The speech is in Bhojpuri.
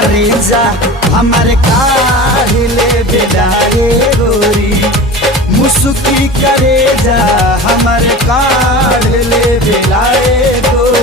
करे जा हमारे काढ़ ले बेलाए गोरी, मुस्की करे जा हमारे काढ़ ले बेलाए गोरी।